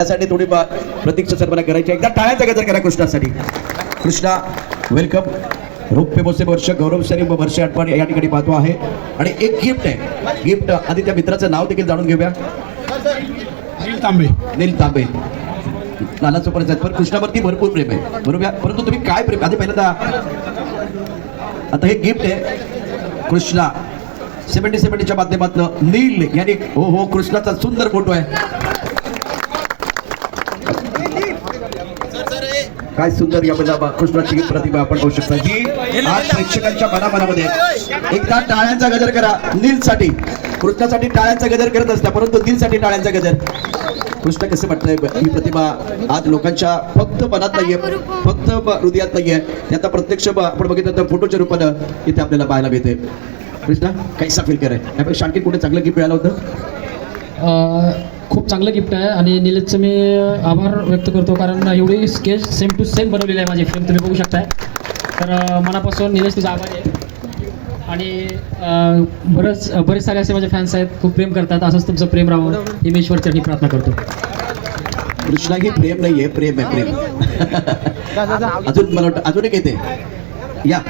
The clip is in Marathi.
त्यासाठी थोडी प्रतीक्षा सर्वांना करायची एकदा टाळ्याचा गजर करा कृष्णासाठी. कृष्णा वेलकम रौप्य मोसे वर्ष गौरव सरी वर्ष आठवण या ठिकाणी पाहतो आहे. आणि एक गिफ्ट आहे. गिफ्ट आधी त्या मित्राचं नाव देखील जाणून घेऊया. नील तांबे. नील तांबे. नानाचं परिचय पण कृष्णावरती भरपूर प्रेम आहे. बरोबर? परंतु तुम्ही काय प्रेम आधी पहिल्यांदा आता हे गिफ्ट आहे. कृष्णा सेव्हन्टी सेव्हन्टीच्या माध्यमातून नील यांनी हो हो कृष्णाचा सुंदर फोटो आहे. काय सुंदर या बघा कृष्णाची प्रतिभा आपण पाहू शकता. जी आज प्रेक्षकांच्या मनामनामध्ये एकदा टाळ्यांचा गजर करा नील साठी कृष्णासाठी टाळ्यांचा गजर करत असता परंतु नील साठी टाळ्यांचा गजर. कृष्ण कसं वाटतंय ही प्रतिभा आज लोकांच्या फक्त मनात नाहीये फक्त हृदयात नाहीये. ते आता प्रत्यक्ष ब- आपण बघितलं तर फोटोच्या रूपानं इथे आपल्याला पाहायला मिळते कृष्णा कैसा फील करे यापेक्षा आणखी कुठे चांगलं गिफ्ट मिळालं होतं? अ, खूप चांगलं गिफ्ट आहे आणि निलेशचं मी आभार व्यक्त करतो कारण एवढी स्केच सेम टू सेम बनवलेली आहे माझी फ्रेम तुम्ही बघू शकताय. तर मनापासून निलेश तुझा आभार आहे. आणि बरंच बरेच सारे असे माझे फॅन्स आहेत खूप प्रेम करतात असंच तुमचं प्रेम राहावं ही मी ईश्वरचरणी प्रार्थना करतो. कृष्णा ही प्रेम नाहीये प्रेम आहे प्रेम. अजून मला वाटतं अजून एक येते. या.